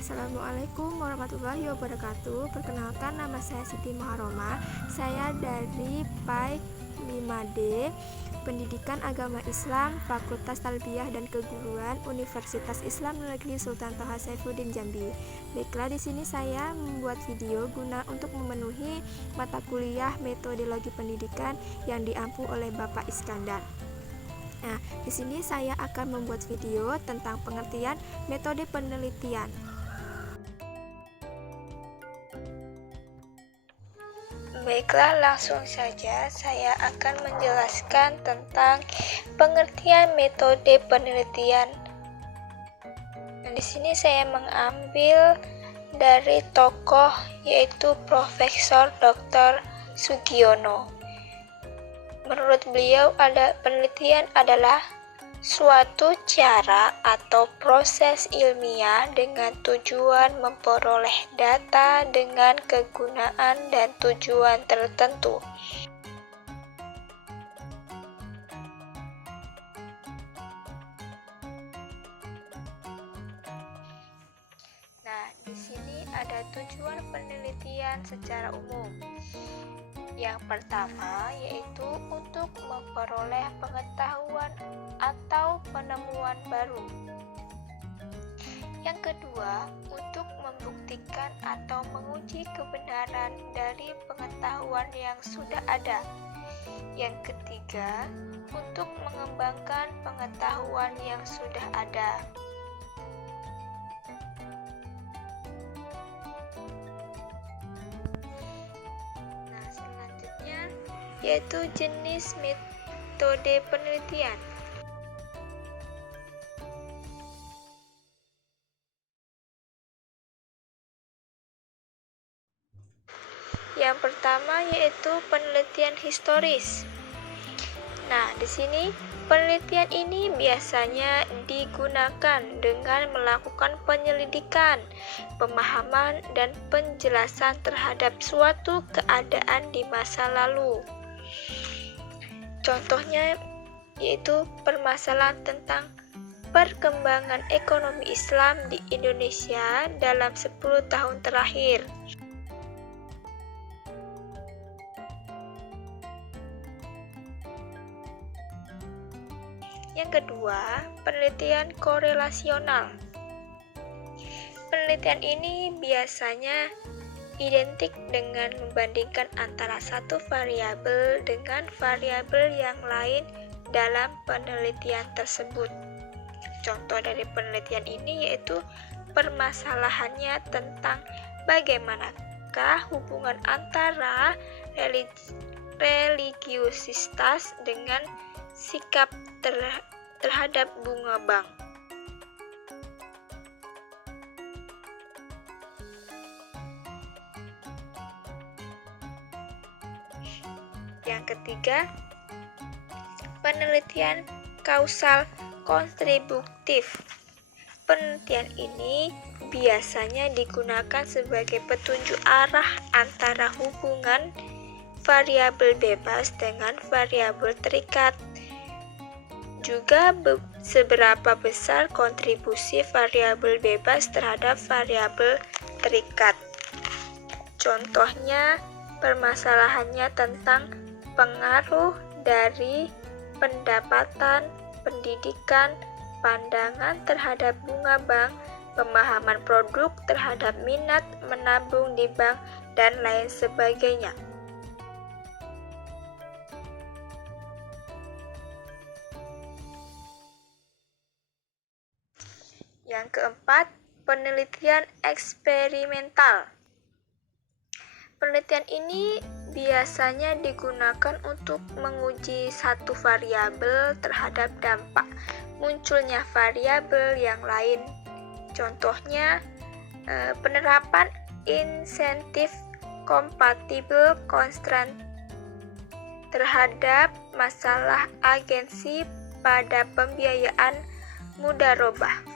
Assalamualaikum warahmatullahi wabarakatuh. Perkenalkan, nama saya Siti Muharromah. Saya dari PAIK 5D, Pendidikan Agama Islam, Fakultas Talbiyah dan Keguruan, Universitas Islam Negeri Sultan Toha Saifuddin Jambi. Baiklah, di sini saya membuat video guna untuk memenuhi mata kuliah metodologi pendidikan yang diampu oleh Bapak Iskandar. Nah, di sini saya akan membuat video tentang pengertian metode penelitian. Baiklah, langsung saja saya akan menjelaskan tentang pengertian metode penelitian. Nah, di sini saya mengambil dari tokoh yaitu Profesor Dr. Sugiono. Menurut beliau, penelitian adalah suatu cara atau proses ilmiah dengan tujuan memperoleh data dengan kegunaan dan tujuan tertentu. Nah, di sini ada tujuan penelitian secara umum. Yang pertama yaitu untuk memperoleh pengetahuan atau penemuan baru. Yang kedua, untuk membuktikan atau menguji kebenaran dari pengetahuan yang sudah ada. Yang ketiga, untuk mengembangkan pengetahuan yang sudah ada. Yaitu jenis metode penelitian. Yang pertama yaitu penelitian historis. Nah, di sini penelitian ini biasanya digunakan dengan melakukan penyelidikan, pemahaman, dan penjelasan terhadap suatu keadaan di masa lalu. Contohnya yaitu permasalahan tentang perkembangan ekonomi Islam di Indonesia dalam 10 tahun terakhir. Yang kedua, penelitian korelasional. Penelitian ini biasanya identik dengan membandingkan antara satu variabel dengan variabel yang lain dalam penelitian tersebut. Contoh dari penelitian ini yaitu permasalahannya tentang bagaimanakah hubungan antara religiusitas dengan sikap terhadap bunga bank. Yang ketiga, penelitian kausal kontributif. Penelitian ini biasanya digunakan sebagai petunjuk arah antara hubungan variabel bebas dengan variabel terikat. Juga seberapa besar kontribusi variabel bebas terhadap variabel terikat. Contohnya, permasalahannya tentang pengaruh dari pendapatan, pendidikan, pandangan terhadap bunga bank, pemahaman produk terhadap minat menabung di bank, dan lain sebagainya. Yang keempat, penelitian eksperimental. Penelitian ini biasanya digunakan untuk menguji satu variabel terhadap dampak munculnya variabel yang lain. Contohnya, penerapan insentif compatible constraint terhadap masalah agensi pada pembiayaan mudharabah.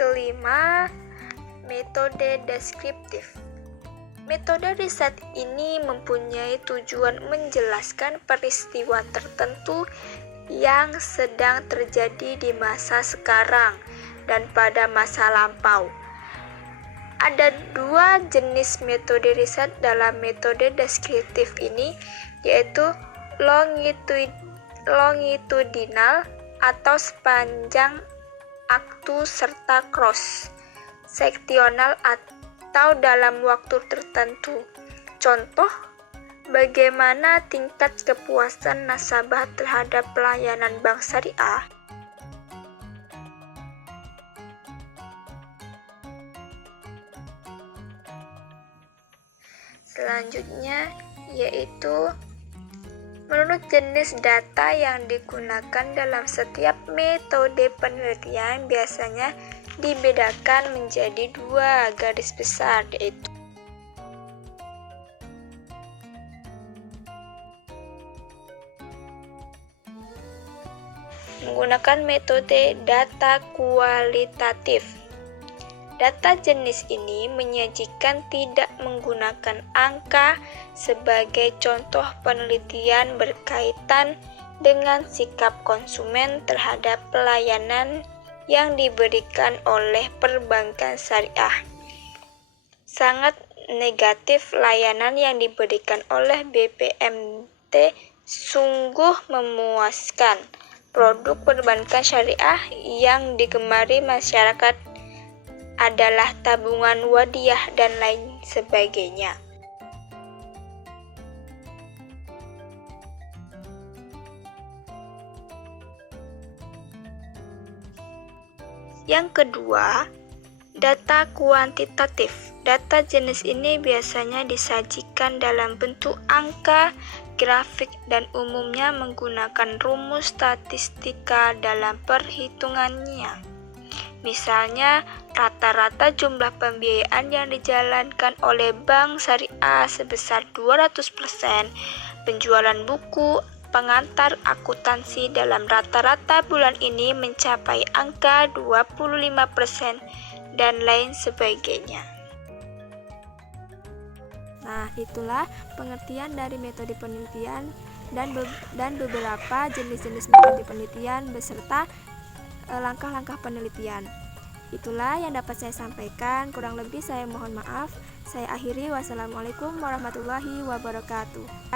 Kelima, metode deskriptif. Metode riset ini mempunyai tujuan menjelaskan peristiwa tertentu yang sedang terjadi di masa sekarang dan pada masa lampau. Ada dua jenis metode riset dalam metode deskriptif ini, yaitu longitudinal atau sepanjang aktu serta cross seksional atau dalam waktu tertentu. Contoh, bagaimana tingkat kepuasan nasabah terhadap pelayanan bank syariah? Selanjutnya yaitu menurut jenis data yang digunakan dalam setiap metode penelitian biasanya dibedakan menjadi dua garis besar, yaitu menggunakan metode data kualitatif. Data jenis ini menyajikan tidak menggunakan angka sebagai contoh penelitian berkaitan dengan sikap konsumen terhadap pelayanan yang diberikan oleh perbankan syariah. Sangat negatif layanan yang diberikan oleh BPMT sungguh memuaskan. Produk perbankan syariah yang digemari masyarakat adalah tabungan wadiyah dan lain sebagainya. Yang kedua, data kuantitatif. Data jenis ini biasanya disajikan dalam bentuk angka, grafik, dan umumnya menggunakan rumus statistika dalam perhitungannya. Misalnya, rata-rata jumlah pembiayaan yang dijalankan oleh bank syariah sebesar 200%, penjualan buku pengantar akuntansi dalam rata-rata bulan ini mencapai angka 25% dan lain sebagainya. Nah, itulah pengertian dari metode penelitian dan beberapa jenis-jenis metode penelitian beserta langkah-langkah penelitian. Itulah yang dapat saya sampaikan, kurang lebih saya mohon maaf. Saya akhiri, wassalamualaikum warahmatullahi wabarakatuh.